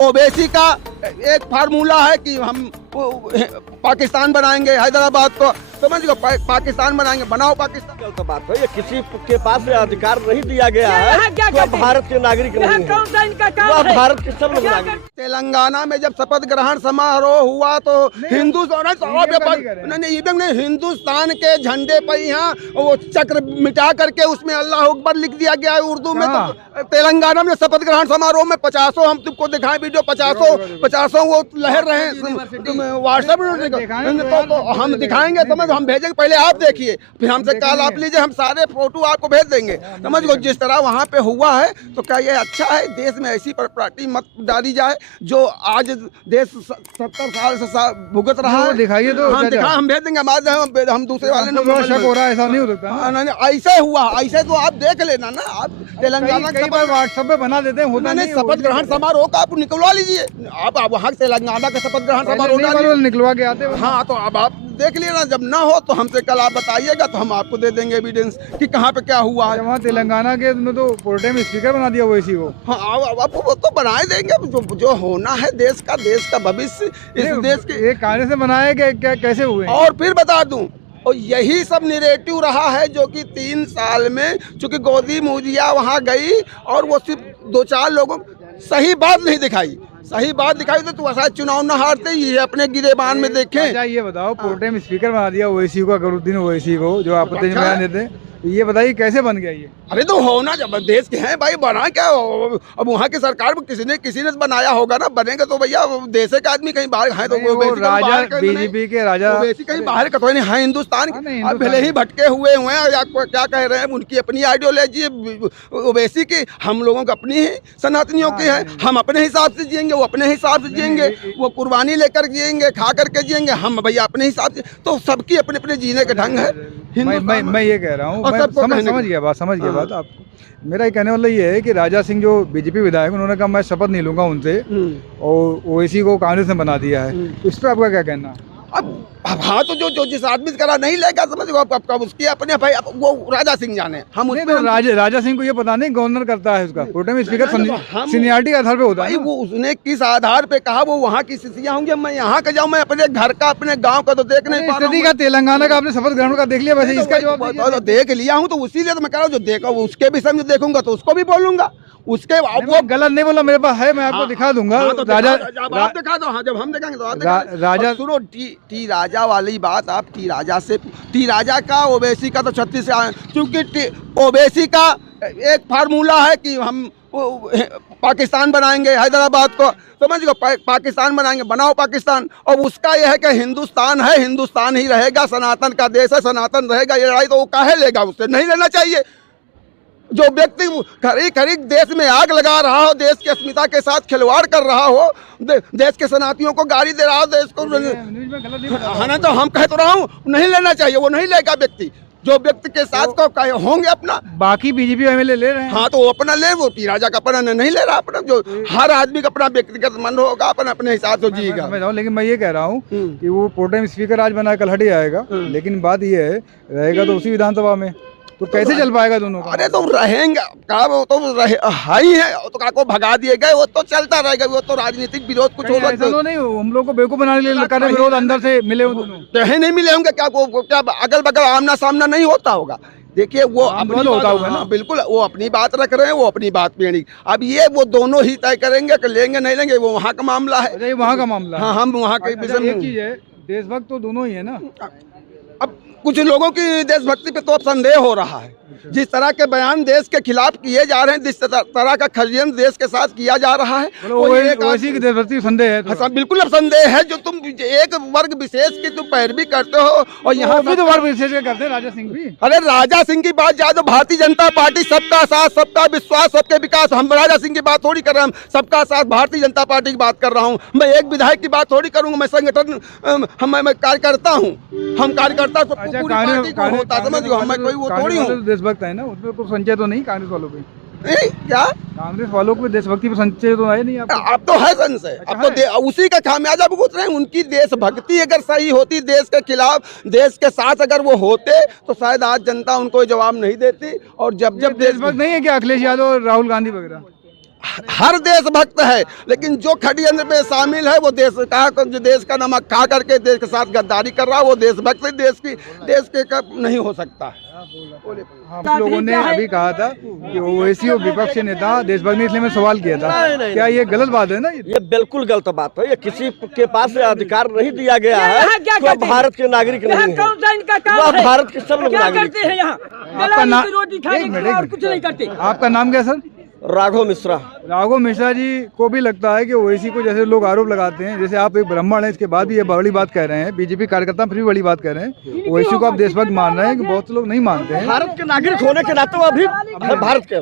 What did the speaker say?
ओवैसी का एक फार्मूला है कि हम पाकिस्तान बनाएंगे, हैदराबाद को समझ गए, पाकिस्तान बनाएंगे, बनाओ पाकिस्तान का बात है। ये किसी के पास अधिकार नहीं दिया गया है कि वह भारत के नागरिक नहीं है, वह भारत के सब लोग नागरिक। तेलंगाना में जब शपथ ग्रहण समारोह हुआ तो हिंदुस्तान के झंडे पर यहाँ वो चक्र मिटा करके उसमें अल्लाह अकबर लिख दिया गया है उर्दू में। तो तेलंगाना में शपथ ग्रहण समारोह में 50 हम तुमको दिखाएं वीडियो, 50 वो लहर रहे हैं व्हाट्सएप में, तो हम दिखाएंगे, समझ हम भेजेंगे, पहले आप देखिए फिर हमसे कॉल आप लीजिए, हम सारे फोटो आपको भेज देंगे। समझ लो जिस तरह वहाँ पे हुआ है, तो क्या ये अच्छा है? देश में ऐसी प्रॉपर्टी मत डाली जाए जो आज देश 70 साल से भुगत रहा है। दिखाइए तो हम भेज देंगे, हम दूसरे वाले शक हो रहा है, ऐसा नहीं हो सकता। ऐसे हुआ, ऐसे तो आप देख लेना ना। आप तेलंगाना कई बार व्हाट्सएप पे बना देते हैं, होता नहीं। शपथ ग्रहण समारोह का आप निकलवा लीजिए, आप वहाँ तेलंगाना का शपथ ग्रहण समारोह निकलवा के आते हैं। हाँ, तो अब आप देख लेना, जब ना हो तो हमसे कल आप बताइएगा, तो हम आपको दे देंगे एविडेंस कि कहाँ पे क्या हुआ है। वहाँ तेलंगाना के में तो प्रोटेम स्पीकर बना दिया ओवैसी को। हाँ, आपको वो तो बनाए देंगे, जो होना है देश का भविष्य इस देश के कांग्रेस ने बनाया क्या, कैसे हुए? और फिर बता दूं, और यही सब निरेटिव रहा है जो कि 3 साल में, चूंकि गोदी मूजिया वहाँ गई और वो सिर्फ 2-4 लोगों सही बात नहीं दिखाई, सही बात दिखाई तो ऐसा चुनाव न हारते ये अपने गिरेबान में देखें। अच्छा ये बताओ, प्रोटेम स्पीकर बना दिया ओवैसी को, अकबरुद्दीन ओवैसी को, जो आपत्ति में बयान देते, ये बताइए कैसे बन गया ये? अरे तो होना जब देश के हैं भाई, बना क्या? अब वहाँ की सरकार को किसी ने बनाया होगा ना, बनेगा तो भैया देश के आदमी कहीं बाहर है, तो राजा बीजेपी के राजा कहीं बाहर का तो नहीं है, हिंदुस्तान के भले ही भटके हुए हैं या क्या कह रहे हैं, उनकी अपनी आइडियोलॉजी ओवैसी की, हम लोगों की अपनी है, सनातनियों की है। हम अपने हिसाब से जिएंगे, वो अपने हिसाब से जिएंगे, वो कुर्बानी लेकर जिएंगे, खा करके जिएंगे, हम भैया अपने हिसाब से। तो सबकी अपने अपने जीने के ढंग है। मैं ये कह रहा हूँ, समझ गया बात आपको। मेरा ये कहने वाला ये है कि राजा सिंह जो बीजेपी विधायक, उन्होंने कहा मैं शपथ नहीं लूंगा उनसे, और ओवैसी को कांग्रेस ने बना दिया है, तो इस पर आपका क्या कहना? अब हाँ, तो जो जिस आदमी करा नहीं लेगा, समझ लो अब उसकी अपने भाई, वो राजा सिंह जाने, हम राजा सिंह को ये पता नहीं, गवर्नर करता है उसका, प्रोटेम स्पीकर सीनियरिटी के आधार पे होता है। वो उसने किस आधार पे कहा वो वहाँ की स्थितियाँ होंगी, मैं यहाँ का जाऊँ, मैं अपने घर का अपने गाँव का तो देख नहीं पा रहा हूँ। तेलंगाना का आपने शपथ ग्रहण का देख लिया, वैसे इसका जवाब देख लिया हूँ, तो इसीलिए तो मैं कह रहा हूँ, जो देखा उसके भी समझ देखूंगा तो उसको भी बोलूंगा। उसके वो गलत नहीं बोला, मेरे पास है, मैं आपको दिखा दूंगा। राजा आप दिखा दो, हाँ, जब हम दिखाएंगे तो राजा सुनो, टी राजा वाली बात आप टी राजा का ओवैसी का तो 36 से, क्योंकि ओवैसी का एक फार्मूला है कि हम पाकिस्तान बनाएंगे, हैदराबाद को समझ गए, पाकिस्तान बनाएंगे, बनाओ पाकिस्तान। और उसका यह है कि हिंदुस्तान है, हिंदुस्तान ही रहेगा, सनातन का देश है, सनातन रहेगा। ये लड़ाई तो वो काहे लेगा, उससे नहीं लेना चाहिए। जो व्यक्ति खरीद देश में आग लगा रहा हो, देश की अस्मिता के साथ खिलवाड़ कर रहा हो, देश के सनातियों को गाली दे रहा हो, देश को है ना, तो हम कह तो रहा हूँ नहीं लेना चाहिए, वो नहीं लेगा व्यक्ति। जो व्यक्ति के साथ को कहे होंगे अपना, बाकी बीजेपी एमएलए ले रहे हैं, हाँ, तो वो अपना ले, वो टी राजा का अपना नहीं ले रहा, अपना जो हर आदमी का अपना व्यक्तिगत मन होगा, अपना अपने हिसाब से जिएगा। लेकिन मैं ये कह रहा हूँ कि वो प्रोटेम स्पीकर आज बनाया, कल हट जाएगा, लेकिन बात ये है, रहेगा तो उसी विधानसभा में, तो कैसे चल पाएगा दोनों का? अरे तो रहेंगे का, वो तो हाई है, तो को भगा दिए गए, वो तो चलता रहेगा, वो तो राजनीतिक विरोध कुछ होगा तो नहीं, हम लोग को बेवकूफ बनाने के लिए विरोध अंदर से मिले हो दोनों, कहीं नहीं मिले होंगे, क्या अगल बगल आमना सामना नहीं होता होगा? देखिए वो अपनी होता होगा ना, बिल्कुल वो अपनी बात रख रहे हैं, वो अपनी बात पे। अब ये वो दोनों ही तय करेंगे कि लेंगे नहीं लेंगे, वो वहाँ का मामला है, वहाँ का मामला। हाँ, हम वहाँ के देशभक्त तो दोनों ही है ना। अब कुछ लोगों की देशभक्ति पे तो अब संदेह हो रहा है, जिस तरह के बयान देश के खिलाफ किए जा रहे हैं, जिस तरह का षड्यंत्र देश के साथ किया जा रहा है, ओवैसी की देशभक्ति संदेह है। हाँ, बिल्कुल अब संदेह है। जो तुम एक वर्ग विशेष की तुम पैरवी करते हो, और यहाँ भी तो वर्ग विशेष के करते हैं, राजा सिंह भी। अरे राजा सिंह की बात जाए तो भारतीय जनता पार्टी सबका साथ, सबका विश्वास, सबके विकास, हम राजा सिंह की बात थोड़ी कर रहे हैं, सबका साथ भारतीय जनता पार्टी की बात कर रहा हूँ। मैं एक विधायक की बात थोड़ी करूँगा, मैं संगठन मैं कार्यकर्ता हूँ, हम कार्यकर्ता होता, समझ लो, मैं कोई वो थोड़ी हूँ। देशभक्त है ना, उसमें तो संचय तो नहीं कांग्रेस वालों पे, क्या कांग्रेस वालों को देशभक्ति पर संचय तो है नहीं। अब तो है संशय, अब तो उसी का खामियाजा भुगत रहे हैं। उनकी देशभक्ति अगर सही होती, देश के खिलाफ, देश के साथ अगर वो होते, तो शायद आज जनता उनको जवाब नहीं देती। और जब देशभक्त नहीं है क्या अखिलेश यादव और राहुल गांधी वगैरह? हर देशभक्त है, लेकिन जो षड्यंत्र में शामिल है वो देश का नमक खा करके देश के साथ गद्दारी कर रहा है, वो देशभक्त है, देश के नहीं हो सकता। हम लोगों ने अभी कहा था कि ओवैसी और विपक्ष के नेता देशभक्त ने, इसलिए मैं सवाल किया था। क्या ये गलत बात है ना? ये बिल्कुल गलत बात है। ये किसी के पास अधिकार नहीं दिया गया है तो भारत के नागरिक नहीं है। वह भारत के सब लोग नागरिक हैं। आपका नाम कुछ नहीं करते। आपका नाम क्या सर? राघव मिश्रा। राघव मिश्रा जी को भी लगता है कि ओवैसी को जैसे लोग आरोप लगाते हैं, जैसे आप एक ब्राह्मण हैं, इसके बाद भी ये बड़ी बात कह रहे हैं, बीजेपी कार्यकर्ता फिर भी बड़ी बात कह रहे हैं, ओवैसी को आप देशभक्त मान रहे हैं कि बहुत से लोग नहीं मानते हैं। भारत के नागरिक होने के नाते वो अभी भारत के